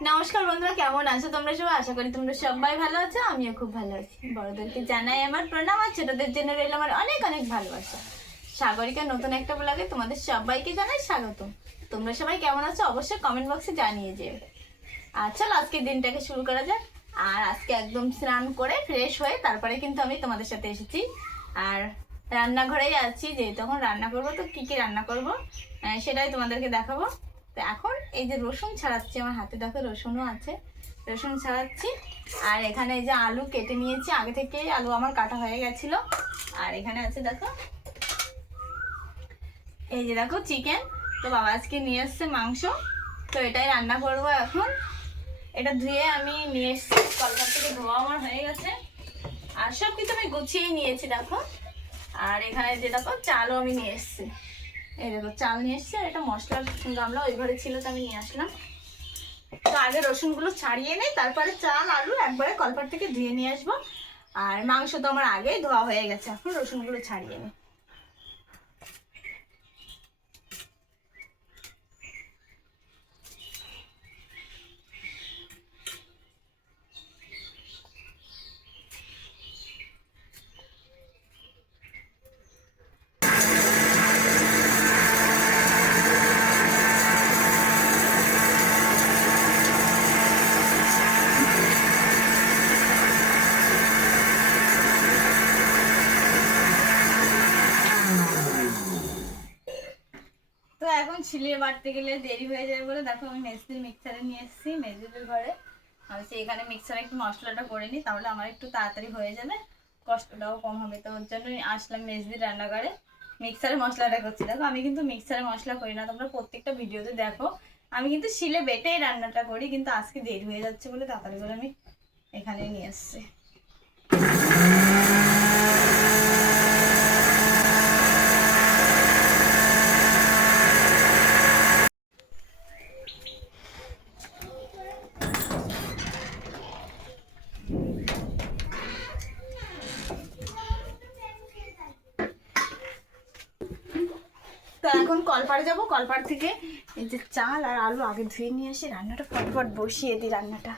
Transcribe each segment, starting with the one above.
নমস্কার বন্ধুরা, কেমন আছো তোমরা সবাই? আশা করি তোমরা সবাই ভালো আছো। আমিও খুব ভালো আছি। বড়দেরকে জানাই আমার প্রণাম, আর ছোটদের জন্য রইল আমার অনেক অনেক ভালোবাসা। সাগরিকা নতুন একটা ব্লগে তোমাদের সবাইকে জানাই স্বাগত। তোমরা সবাই কেমন আছো অবশ্যই কমেন্ট বক্সে জানিয়ে যেও। আর চলো আজকের দিনটাকে শুরু করা যাক। আর আজকে একদম স্নান করে ফ্রেশ হয়ে তারপরে কিন্তু আমি তোমাদের সাথে এসেছি। আর রান্নাঘরেই আছি, যেহেতু এখন রান্না করবো, তো কী কী রান্না করবো সেটাই তোমাদেরকে দেখাবো। তো এখন এই যে রসুন ছাড়াচ্ছি, আমার হাতে দেখো রসুনও আছে, রসুন ছাড়াচ্ছি। আর এখানে এই যে আলু কেটে নিয়েছি, আগে থেকে আলু আমার কাটা হয়ে গেছিলো। আর এখানে আছে দেখো, এই যে দেখো চিকেন। তো বাবা আজকে নিয়ে এসছে মাংস, তো এটাই রান্না করবো এখন। এটা ধুয়ে আমি নিয়ে এসছি, কলকাতা থেকে ধোয়া আমার হয়ে গেছে। আর সব কিছু আমি গুছিয়ে নিয়েছি দেখো। আর এখানে যে দেখো চালও আমি নিয়ে এসছি, এই দেখো চাল নিয়ে এসছি। আর এটা মশলার গামলা ওই ঘরে ছিল, তো আমি নিয়ে আসলাম। তো আগে রসুনগুলো ছাড়িয়ে নেই, তারপরে চাল আলু একবারে কলপাট থেকে ধুয়ে নিয়ে আসবো। আর মাংস তো আমার আগেই ধোয়া হয়ে গেছে, এখন রসুনগুলো ছাড়িয়ে নিই। তো এখন ছিলিয়ে বাটতে গেলে দেরি হয়ে যাবে বলে দেখো আমি মেজদির মিক্সারে নিয়ে এসেছি, মেজদিদের ঘরে। আমি এখানে মিক্সারে একটু মশলাটা করে নিই, তাহলে আমার একটু তাড়াতাড়ি হয়ে যাবে, কষ্টটাও কম হবে। তো ওর জন্যই আসলাম মেজদির রান্নাঘরে, মিক্সারে মশলাটা করছি। দেখো আমি কিন্তু মিক্সারে মশলা করি না, তোমরা প্রত্যেকটা ভিডিওতে দেখো আমি কিন্তু শিলে বেটেই রান্নাটা করি, কিন্তু আজকে দেরি হয়ে যাচ্ছে বলে তাড়াতাড়ি করে আমি এখানে নিয়ে এসেছি। তো এখন কলপাড়ে যাবো, কলপাড় থেকে এই যে চাল আর আলু আগে ধুয়ে নিয়ে এসে রান্নাটা ফটফট বসিয়ে দিই রান্নাটা।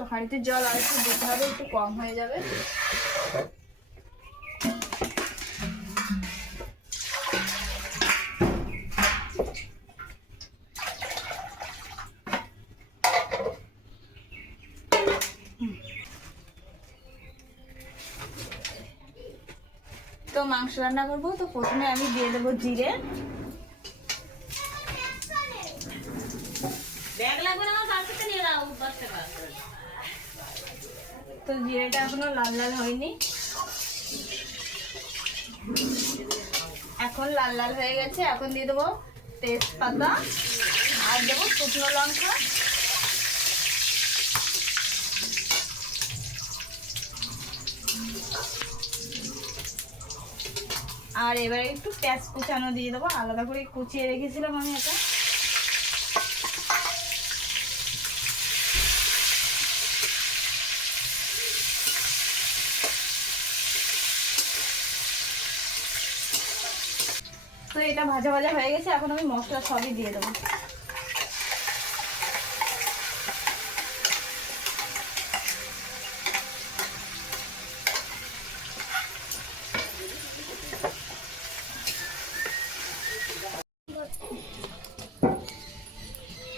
তো হাঁড়িতে জল আর একটু দিতে হবে, একটু কম হয়ে যাবে। তো মাংস রান্না করবো, তো প্রথমে আমি দিয়ে দেবো জিরে। তো জিরেটা এখনো লাল লাল হয়নি, এখন লাল লাল হয়ে গেছে। এখন দিয়ে দেবো তেজপাতা আর দেবো শুকনো লঙ্কা। আর এবারে একটু পেঁয়াজ কুচানো দিয়ে দেবো, আলাদা করে কুচিয়ে রেখেছিলাম আমি এটা। তো এটা ভাজা ভাজা হয়ে গেছে, এখন আমি মশলা সবই দিয়ে দেবো।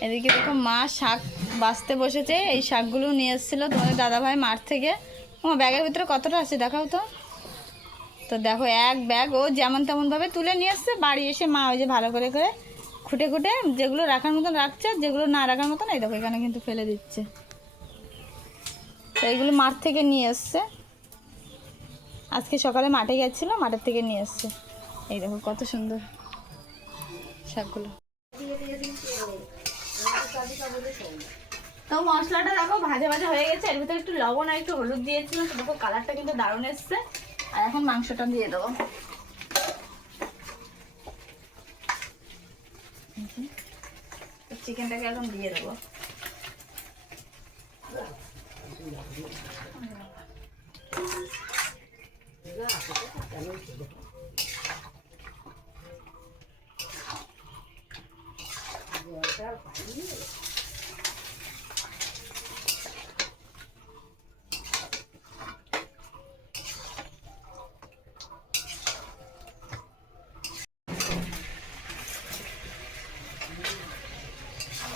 এদিকে দেখো মা শাক বাছতে বসেছে, এই শাকগুলো নিয়ে এসেছিলো তোমাদের দাদাভাই মাঠ থেকে। আমার ব্যাগের ভিতরে কতটা আছে দেখাও তো। তো দেখো এক ব্যাগ ও যেমন তেমনভাবে তুলে নিয়ে এসছে, বাড়ি এসে মা ওই যে ভালো করে করে খুঁটে খুঁটে যেগুলো রাখার মতন রাখছে, যেগুলো না রাখার মতন এই দেখো এখানে কিন্তু ফেলে দিচ্ছে। তো এইগুলো মাঠ থেকে নিয়ে এসছে, আজকে সকালে মাঠে গেছিলো, মাঠের থেকে নিয়ে এসছে। এই দেখো কত সুন্দর শাকগুলো। তো মশলাটা দেখো ভাজা ভাজা হয়ে গেছে, এর ভিতরে একটু লবণ আর একটু হলুদ দিয়েছিলাম, তো দেখো কালারটা কিন্তু দারুণ এসছে। আর এখন মাংসটা দিয়ে দেবো। চিকেনটাকে এখন দিয়ে দেবো।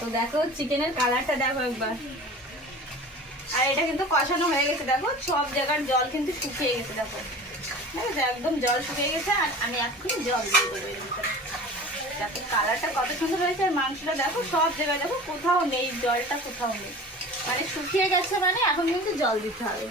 তো দেখো চিকেনের কালারটা দেখো একবার। আর এটা কিন্তু কষানো হয়ে গেছে, দেখো সব জায়গার জল কিন্তু শুকিয়ে গেছে। দেখো একদম জল শুকিয়ে গেছে। আর আমি এক্ষুনি জল দিয়ে দেবো এর ভিতরে। দেখো কালারটা কত সুন্দর হয়েছে। আর মাংসটা দেখো সব জায়গায় দেখো কোথাও নেই, জলটা কোথাও নেই, মানে শুকিয়ে গেছে। মানে এখন কিন্তু জল দিতে হবে।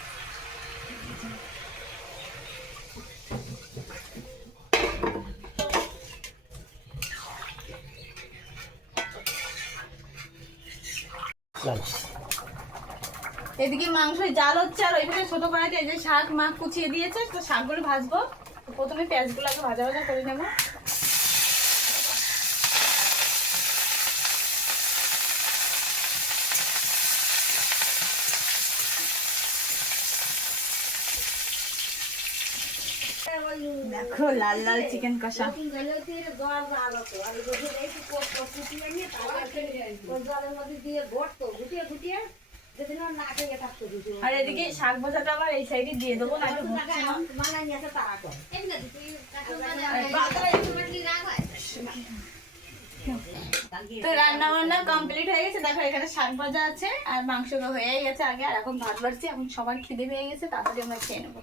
এদিকে মাংসের জাল হচ্ছে, আর ওইদিকে ছোট কড়াইতে এই যে শাক মা কুচিয়ে দিয়েছে, তো শাকগুলো ভাজবো। তো প্রথমে পেঁয়াজগুলো আগে ভাজা ভাজা করে নেবো। দেখো লাল লাল চিকেন কষা। আর এদিকে শাক ভাজাটা আবার এই সাইডে দিয়ে দেবো, না তো রান্না বান্না কমপ্লিট হয়ে গেছে। দেখো এখানে শাক ভাজা আছে আর মাংস হয়ে গেছে আগে। আর এখন ভাত বাড়ছি, এখন সবার খিদে পেয়ে গেছে, তাড়াতাড়ি আমরা খেয়ে নেবো।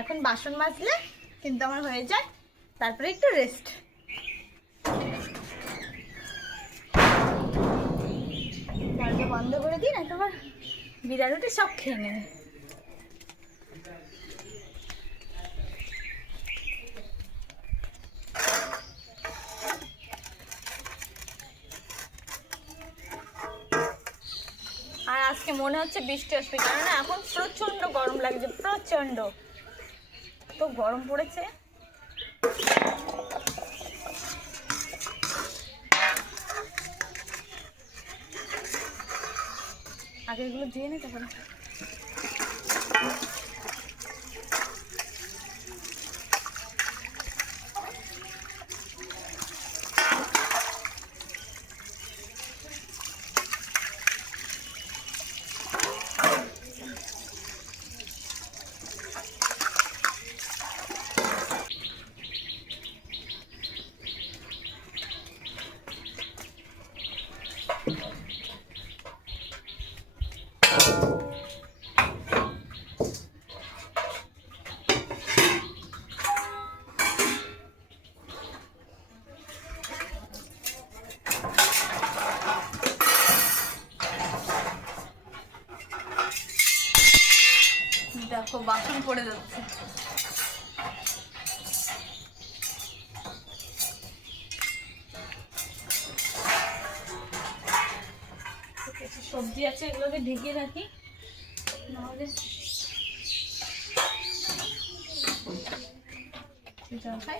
এখন বাসন মাজলে কিন্তু আমার হয়ে যায়, তারপরে একটু রেস্ট। দরজা বন্ধ করে দিই, না তোমার বিড়ালটি সব খেয়ে নেবে। আর আজকে মনে হচ্ছে বৃষ্টি আসবে, কারণ এখন প্রচন্ড গরম লাগছে, প্রচন্ড তো গরম পড়েছে। আগে এগুলো দিয়ে নি, তারপরে দেখো বাসন পড়ে যাচ্ছে। কিছু সবজি আছে, এগুলোকে ঢেকে রাখি, নাহলে খাই।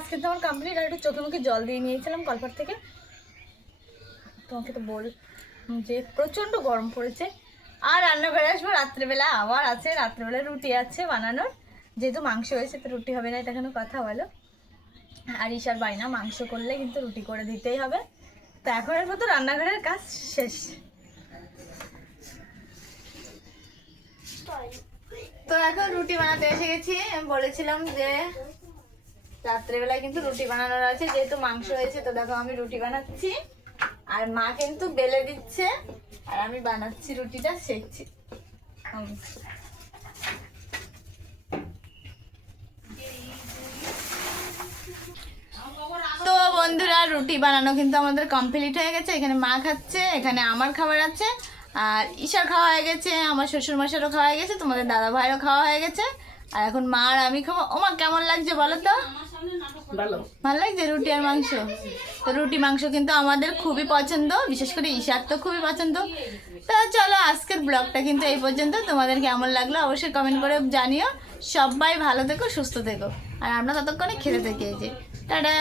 কাজ কিন্তু আমার কমপ্লিট। আর একটু চোখে মুখে জল দিয়ে নিয়েছিলাম কলপার থেকে। তোমাকে তো বল যে প্রচণ্ড গরম পড়েছে। আর রান্নাঘরে আসবো রাত্রেবেলা, আবার আছে রাত্রেবেলা রুটি আছে বানানোর। যেহেতু মাংস হয়েছে তো রুটি হবে না, এটা কোনো কথা বলো। আর ঈশার বাইনা মাংস করলে কিন্তু রুটি করে দিতেই হবে। তো এখনের মতো রান্নাঘরের কাজ শেষ। তো এখন রুটি বানাতে এসে গেছি। আমি বলেছিলাম যে রাত্রেবেলায় কিন্তু রুটি বানানোর আছে, যেহেতু মাংস হয়েছে। তো দেখো আমি রুটি বানাচ্ছি, আর মা কিন্তু বেলে দিচ্ছে, আর আমি বানাচ্ছি রুটিটা, সেকছি। তো বন্ধুরা রুটি বানানো কিন্তু আমাদের কমপ্লিট হয়ে গেছে। এখানে মা খাচ্ছে, এখানে আমার খাবার আছে, আর ঈশার খাওয়া হয়ে গেছে, আমার শ্বশুরমশাইরও খাওয়া হয়ে গেছে, তোমাদের দাদা ভাইয়েরও খাওয়া হয়ে গেছে। আর এখন মা আর আমি খাবো। ও মা কেমন লাগছে বলো তো? ভালো লাগছে রুটি আর মাংস। তো রুটি মাংস কিন্তু আমাদের খুবই পছন্দ, বিশেষ করে ঈশার তো খুবই পছন্দ। তো চলো আজকের ব্লগটা কিন্তু এই পর্যন্ত। তোমাদের কেমন লাগলো অবশ্যই কমেন্ট করে জানিও। সবাই ভালো থেকো, সুস্থ থেকো, আর আমরা ততক্ষণে খেতে থেকে এই যে টাটা।